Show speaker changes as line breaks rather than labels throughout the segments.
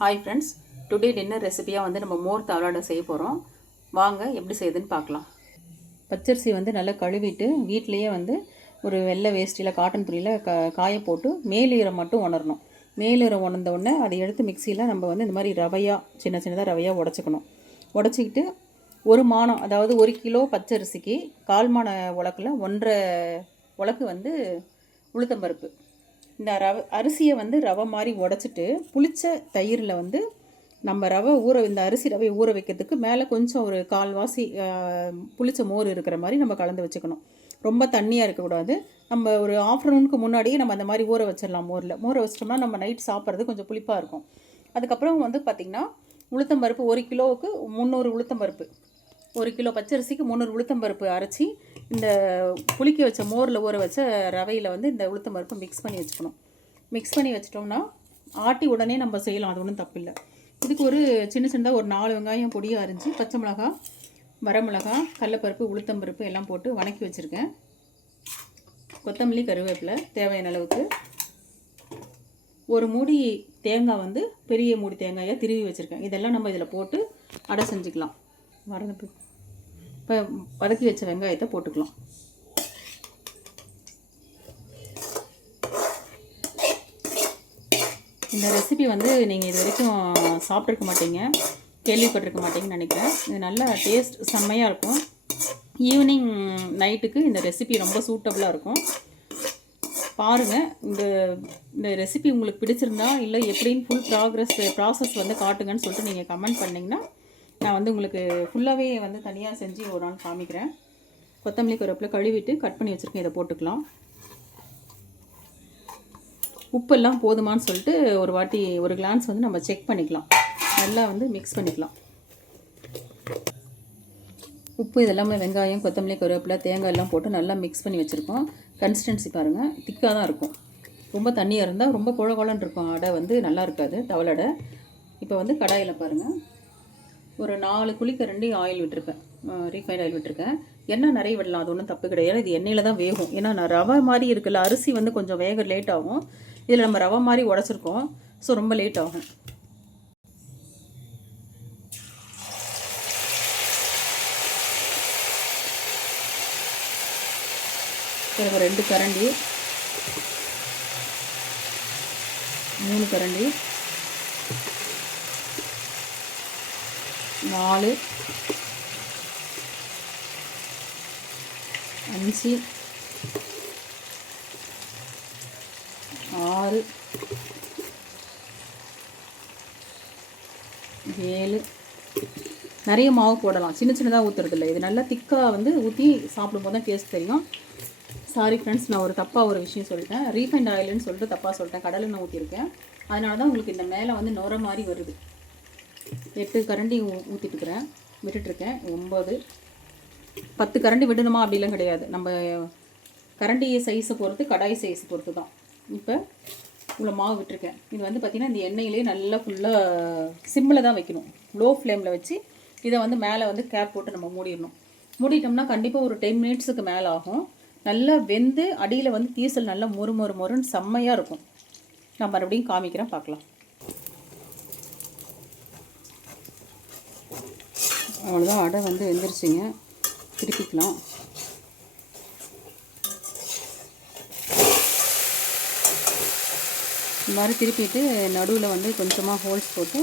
Hi friends today dinner ரெசிபியாக வந்து நம்ம மோர் தவளாடை செய்ய போகிறோம் வாங்க எப்படி செய்யுதுன்னு பார்க்கலாம். பச்சரிசி வந்து நல்லா கழுவிட்டு வீட்டிலையே வந்து ஒரு வெள்ளை வேஷ்டியில் காட்டன் துணியில் க காய போட்டு மேலீரம் மட்டும் உணரணும். மேலீரம் உணர்ந்த உடனே அதை எடுத்து மிக்சியில் நம்ம வந்து இந்த மாதிரி ரவையாக சின்ன சின்னதாக ரவையாக உடச்சிக்கணும். உடச்சிக்கிட்டு ஒரு மானம் அதாவது ஒரு கிலோ பச்சரிசிக்கு கால் மான உலக்கில் ஒன்றரை உலக்கு வந்து உளுத்தம்பருப்பு. இந்த ரவ அரிசியை வந்து ரவை மாதிரி உடச்சிட்டு புளிச்ச தயிரில் வந்து நம்ம ரவை ஊற இந்த அரிசி ரவை ஊற வைக்கிறதுக்கு மேலே கொஞ்சம் ஒரு கால்வாசி புளிச்ச மோர் இருக்கிற மாதிரி நம்ம கலந்து வச்சுக்கணும். ரொம்ப தண்ணியாக இருக்கக்கூடாது. நம்ம ஒரு ஆஃப்டர்நூனுக்கு முன்னாடியே நம்ம அந்த மாதிரி ஊற வச்சிடலாம் மோரில். மோரை வச்சிட்டோம்னா நம்ம நைட் சாப்பிட்றது கொஞ்சம் புளிப்பாக இருக்கும். அதுக்கப்புறம் வந்து பார்த்திங்கன்னா உளுத்தம்பருப்பு ஒரு கிலோவுக்கு முந்நூறு உளுத்தம்பருப்பு ஒரு கிலோ பச்சரிசிக்கு முந்நூறு உளுத்தம்பருப்பு அரைச்சி இந்த புளிக்க வச்ச மோரில் ஊற வச்ச ரவையில் வந்து இந்த உளுத்தம் பருப்பு மிக்ஸ் பண்ணி வச்சுக்கணும். மிக்ஸ் பண்ணி வச்சிட்டோம்னா ஆட்டி உடனே நம்ம செய்யலாம் அது ஒன்றும் தப்பில்லை. இதுக்கு ஒரு சின்ன சின்னதாக ஒரு நாலு வெங்காயம் பொடியாக அரிஞ்சு பச்சை மிளகா வரமிளகா கடலப்பருப்பு உளுத்தம் பருப்பு எல்லாம் போட்டு வணக்கி வச்சுருக்கேன். கொத்தமல்லி கருவேப்பிலை தேவையான அளவுக்கு. ஒரு மூடி தேங்காய் வந்து பெரிய மூடி தேங்காயை திருவி வச்சுருக்கேன். இதெல்லாம் நம்ம இதில் போட்டு அடை செஞ்சுக்கலாம். மறந்து இப்போ வதக்கி வச்ச வெங்காயத்தை போட்டுக்கலாம். இந்த ரெசிபி வந்து நீங்கள் இது வரைக்கும் சாப்பிட்ருக்க மாட்டீங்க கேள்விப்பட்டிருக்க மாட்டீங்கன்னு நினைக்கிறேன். இது நல்லா டேஸ்ட் செம்மையாக இருக்கும். ஈவினிங் நைட்டுக்கு இந்த ரெசிபி ரொம்ப சூட்டபுளாக இருக்கும். பாருங்கள் இந்த இந்த ரெசிபி உங்களுக்கு பிடிச்சிருந்தா இல்லை எப்படின்னு ஃபுல் ப்ராக்ரஸ் ப்ராசஸ் வந்து காட்டுங்கன்னு சொல்லிட்டு நீங்கள் கமெண்ட் பண்ணிங்கன்னா நான் வந்து உங்களுக்கு ஃபுல்லாகவே வந்து தனியாக செஞ்சு ஒரு நாள் காமிக்கிறேன். கொத்தமல்லி கருவேப்பில் கழுவிட்டு கட் பண்ணி வச்சுருக்கேன். இதை போட்டுக்கலாம். உப்பெல்லாம் போதுமான்னு சொல்லிட்டு ஒரு வாட்டி ஒரு கிளான்ஸ் வந்து நம்ம செக் பண்ணிக்கலாம். நல்லா வந்து மிக்ஸ் பண்ணிக்கலாம். உப்பு இதெல்லாமே வெங்காயம் கொத்தமல்லி கருவேப்பிலை தேங்காய் எல்லாம் போட்டு நல்லா மிக்ஸ் பண்ணி வச்சுருக்கோம். கன்சிஸ்டன்சி பாருங்கள் திக்காக தான் இருக்கும். ரொம்ப தண்ணியாக இருந்தால் ரொம்ப குழ குழன்னு இருக்கும். அடை வந்து நல்லா இருக்காது. தவளடை. இப்போ வந்து கடாயில் பாருங்கள் ஒரு நாலு குழிக்கரண்டி ஆயில் விட்டுருப்பேன். ரீஃபைண்ட் ஆயில் விட்டுருக்கேன். எண்ணெய் நிறைய விடலாம் அது ஒன்றும் தப்பு கிடையாது. இது எண்ணெயில் தான் வேகும். ஏன்னா நான் ரவை மாதிரி இருக்குல்ல அரிசி வந்து கொஞ்சம் வேக லேட் ஆகும். இதில் நம்ம ரவை மாதிரி உடச்சிருக்கோம். ஸோ ரொம்ப லேட் ஆகும். ஒரு ரெண்டு கரண்டி. மூணு கரண்டி. நாலு. அஞ்சு. ஆறு. ஏழு. நிறைய மாவு போடலாம். சின்ன சின்னதாக ஊற்றுறதில்ல இது நல்லா திக்காக வந்து ஊற்றி சாப்பிடும்போது தான் டேஸ்ட் தெரியும். சாரி ஃப்ரெண்ட்ஸ் நான் ஒரு தப்பாக ஒரு விஷயம் சொல்லிட்டேன். ரீஃபைண்ட் ஆயிலுன்னு சொல்லிட்டு தப்பாக சொல்லிட்டேன். கடலை நான் ஊற்றிருக்கேன் அதனால தான் உங்களுக்கு இந்த மேலே வந்து நுர மாதிரி வருது. எட்டு கரண்டி ஊற்றிட்டுருக்குறேன் விட்டுட்டுருக்கேன். விட்டுட்ருக்கேன் ஒம்பது பத்து கரண்டி விடணுமா அப்படிலாம் கிடையாது. நம்ம கரண்டி சைஸை பொறுத்து கடாய் சைஸ் பொறுத்து தான். இப்போ இவ்வளோ மாவு விட்டுருக்கேன். இது வந்து பார்த்திங்கன்னா இந்த எண்ணெயிலே நல்லா ஃபுல்லாக சிம்மில் தான் வைக்கணும். லோ ஃப்ளேமில் வச்சு இதை வந்து மேலே வந்து கேப் போட்டு நம்ம மூடிடணும். மூடிட்டோம்னா கண்டிப்பாக ஒரு டென் மினிட்ஸுக்கு மேலே ஆகும். நல்லா வெந்து அடியில் வந்து தீசல் நல்லா மொறு மொறு மொறுன்னு செம்மையாக இருக்கும். நான் மறுபடியும் காமிக்கிறேன் பார்க்கலாம். அவ்வளோதான் அடை வந்து வெந்துருச்சுங்க திருப்பிக்கலாம். இந்த மாதிரி திருப்பிட்டு நடுவில் வந்து கொஞ்சமாக ஹோல்ஸ் போட்டு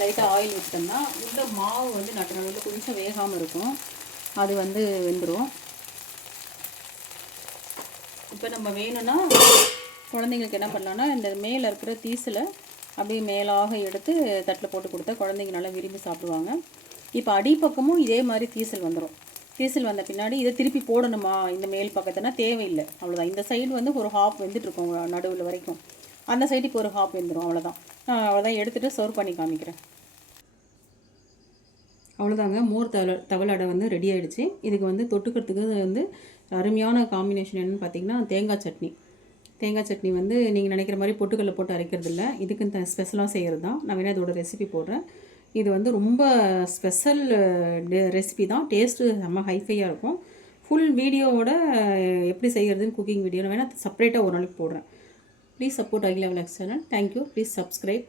லைட்டாக ஆயில் விட்டோம்னா உள்ள மாவு வந்து நட்டு நடுவில் கொஞ்சம் வேகாமல் இருக்கும். அது வந்து வெந்துடும் இப்போ நம்ம வேணும்னா குழந்தைங்களுக்கு என்ன பண்ணலாம்னா இந்த மேலே இருக்கிற தீசில் அப்படியே மேலாக எடுத்து தட்டில் போட்டு கொடுத்தா குழந்தைங்க நல்லா விரும்பி சாப்பிடுவாங்க. இப்போ அடிப்பக்கமும் இதே மாதிரி தீசல் வந்துடும் தீசல் வந்த பின்னாடி இதை திருப்பி போடணுமா? இந்த மேல் பக்கத்துனா தேவையில்லை. அவ்வளோதான் இந்த சைடு வந்து ஒரு ஹாஃப் வெந்துட்டுருக்கோம் நடுவில் வரைக்கும். அந்த சைடு இப்போ ஒரு ஹாஃப் வெந்துடும் அவ்வளோதான் நான் அவ்வளோதான் எடுத்துகிட்டு சர்வ் பண்ணி காமிக்கிறேன். அவ்வளோதாங்க மோர் தவள தவளடை வந்து ரெடி ஆகிடுச்சு இதுக்கு வந்து தொட்டுக்கிறதுக்கு வந்து அருமையான காம்பினேஷன் என்னென்னு பார்த்தீங்கன்னா தேங்காய் சட்னி. தேங்காய் சட்னி வந்து நீங்கள் நினைக்கிற மாதிரி பொட்டுக்கல்ல போட்டு அரைக்கிறது இல்லை இதுக்கு ஸ்பெஷலாக செய்கிறது தான் நான் வேணால் இதோட ரெசிபி போடுறேன். இது வந்து ரொம்ப ஸ்பெஷல் ரெசிபி தான். டேஸ்ட்டு செம்ம ஹைஃபையாக இருக்கும். ஃபுல் வீடியோவோட எப்படி செய்கிறதுன்னு குக்கிங் வீடியோ வேணால் செப்பரேட்டாக ஒரு நாளைக்கு போடுறேன். Please support Akila vlogs channel thank you please subscribe